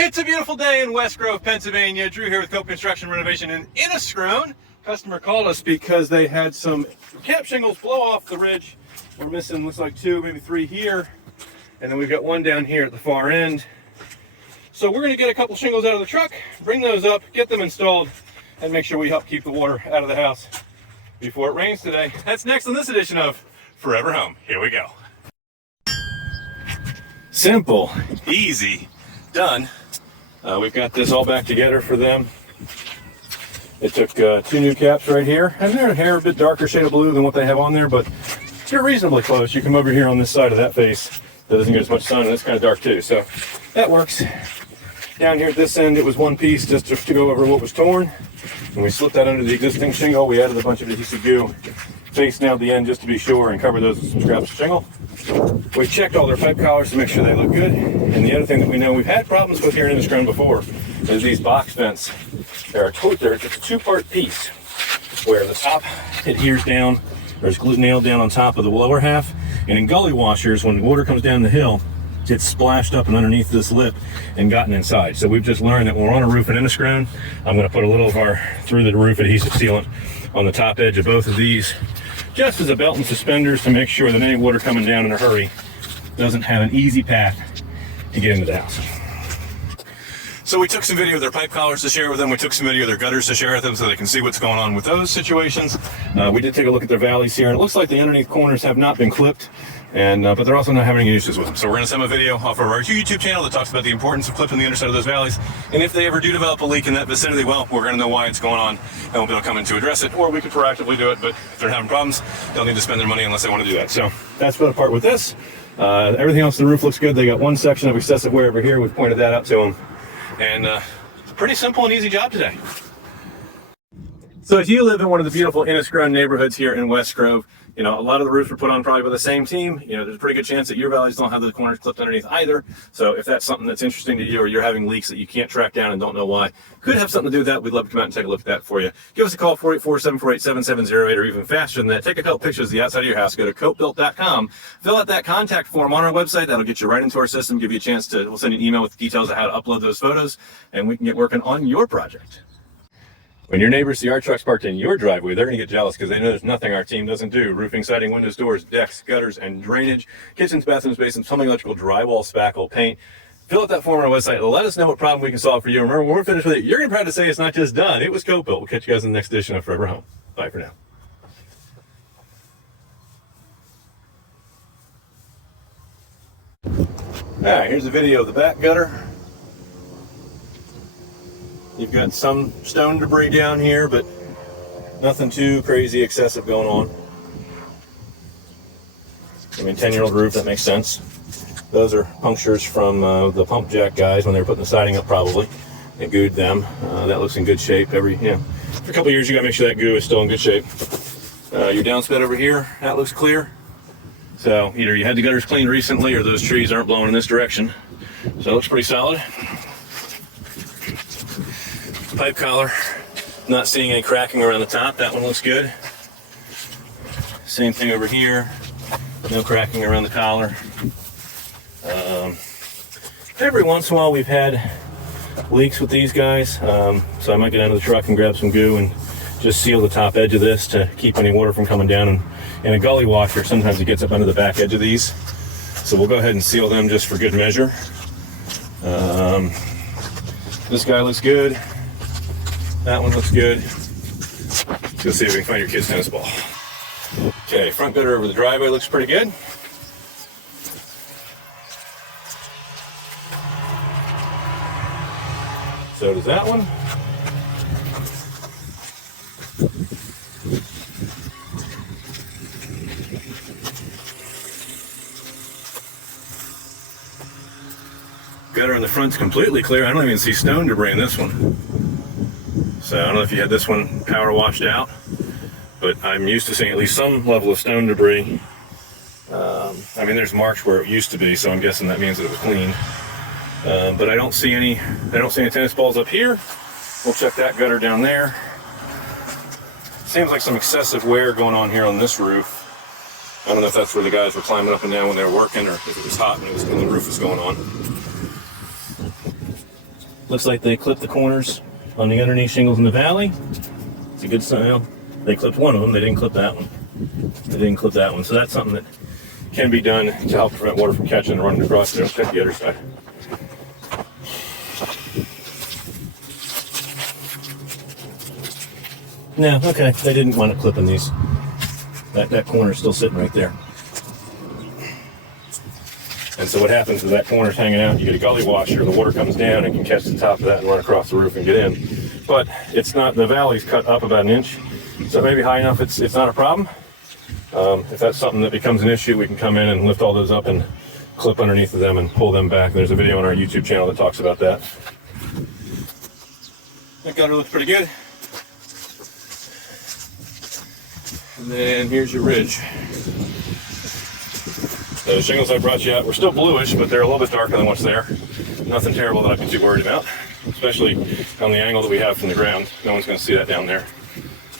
It's a beautiful day in West Grove, Pennsylvania. Drew here with Cope Construction Renovation in Inniscrone. Customer called us because they had some cap shingles blow off the ridge. We're missing, looks like 2, maybe 3 here. And then we've got 1 down here at the far end. So we're gonna get a couple shingles out of the truck, bring those up, get them installed, and make sure we help keep the water out of the house before it rains today. That's next on this edition of Forever Home. Here we go. Simple, easy, done. We've got this all back together for them. It took 2 new caps right here, and their hair a bit darker shade of blue than what they have on there, but you're reasonably close. You come over here on this side of that face that doesn't get as much sun, and it's kind of dark too, so that works. Down here at this end, it was 1 piece just to go over what was torn, and we slipped that under the existing shingle. We added a bunch of adhesive goo face down at the end just to be sure and cover those with some scraps of shingle. We checked all their pipe collars to make sure they look good. And the other thing that we know we've had problems with here in Inniscrone before is these box vents. It's a 2-part piece where the top adheres down, or is nailed down on top of the lower half. And in gully washers, when water comes down the hill, it's splashed up and underneath this lip and gotten inside. So we've just learned that when we're on a roof in Inniscrone, I'm going to put a little of our through the roof adhesive sealant on the top edge of both of these, just as a belt and suspenders to make sure that any water coming down in a hurry doesn't have an easy path to get into the house. So we took some video of their pipe collars to share with them. We took some video of their gutters to share with them so they can see what's going on with those situations. We did take a look at their valleys here, and it looks like the underneath corners have not been clipped, and but they're also not having any issues with them. So we're going to send them a video off of our YouTube channel that talks about the importance of clipping the underside of those valleys. And if they ever do develop a leak in that vicinity, well, we're going to know why it's going on, and we'll be able to come in to address it, or we could proactively do it. But if they're having problems, they'll need to spend their money unless they want to do that. So that's the part with this. Everything else, the roof looks good. They got 1 section of excessive wear over here. We've pointed that out to them. And it's a pretty simple and easy job today. So if you live in one of the beautiful Inniscrone neighborhoods here in West Grove, you know, a lot of the roofs were put on probably by the same team. You know, there's a pretty good chance that your valleys don't have the corners clipped underneath either. So if that's something that's interesting to you, or you're having leaks that you can't track down and don't know why, could have something to do with that, we'd love to come out and take a look at that for you. Give us a call, 484-748-7708, or even faster than that. Take a couple pictures of the outside of your house. Go to copebuilt.com, fill out that contact form on our website. That'll get you right into our system, give you a chance to, we'll send you an email with details of how to upload those photos, and we can get working on your project. When your neighbors see our trucks parked in your driveway, they're going to get jealous because they know there's nothing our team doesn't do. Roofing, siding, windows, doors, decks, gutters, and drainage, kitchens, bathrooms, basements, plumbing, electrical, drywall, spackle, paint. Fill out that form on our website. Let us know what problem we can solve for you. Remember, when we're finished with it, you're going to be proud to say it's not just done. It was Cope Built. We'll catch you guys in the next edition of Forever Home. Bye for now. All right, here's a video of the back gutter. You've got some stone debris down here, but nothing too crazy excessive going on. I mean, 10-year-old roof, that makes sense. Those are punctures from the pump jack guys when they were putting the siding up, probably. They gooed them. That looks in good shape. For a couple of years, you gotta make sure that goo is still in good shape. Your downspout over here, that looks clear. So either you had the gutters cleaned recently, or those trees aren't blowing in this direction. So it looks pretty solid. Pipe collar, not seeing any cracking around the top. That one looks good. Same thing over here, no cracking around the collar. Every once in a while we've had leaks with these guys, so I might get out of the truck and grab some goo and just seal the top edge of this to keep any water from coming down. And in a gully washer, sometimes it gets up under the back edge of these, so we'll go ahead and seal them just for good measure. This guy looks good. That one looks good. Let's go see if we can find your kid's tennis ball. Okay, front gutter over the driveway looks pretty good. So does that one. Gutter in the front's completely clear. I don't even see stone debris in this one. So I don't know if you had this one power washed out, but I'm used to seeing at least some level of stone debris. I mean, there's marks where it used to be, so I'm guessing that means that it was clean. But I don't see any tennis balls up here. We'll check that gutter down there. Seems like some excessive wear going on here on this roof. I don't know if that's where the guys were climbing up and down when they were working, or if it was hot and it was when the roof was going on. Looks like they clipped the corners on the underneath shingles in the valley. It's a good sign. They clipped one of them, they didn't clip that one. They didn't clip that one. So that's something that can be done to help prevent water from catching and running across there. Let's check the other side. No, okay, they didn't want to clipping these. That corner's still sitting right there. And so what happens is that corner's hanging out, you get a gully washer, the water comes down and can catch the top of that and run across the roof and get in. But it's not, the valley's cut up about an inch, so maybe high enough it's not a problem. If that's something that becomes an issue, we can come in and lift all those up and clip underneath of them and pull them back. There's a video on our YouTube channel that talks about that. That gutter looks pretty good. And then here's your ridge. The shingles I brought you out were still bluish, but they're a little bit darker than what's there. Nothing terrible that I'd be too worried about, especially on the angle that we have from the ground. No one's going to see that down there.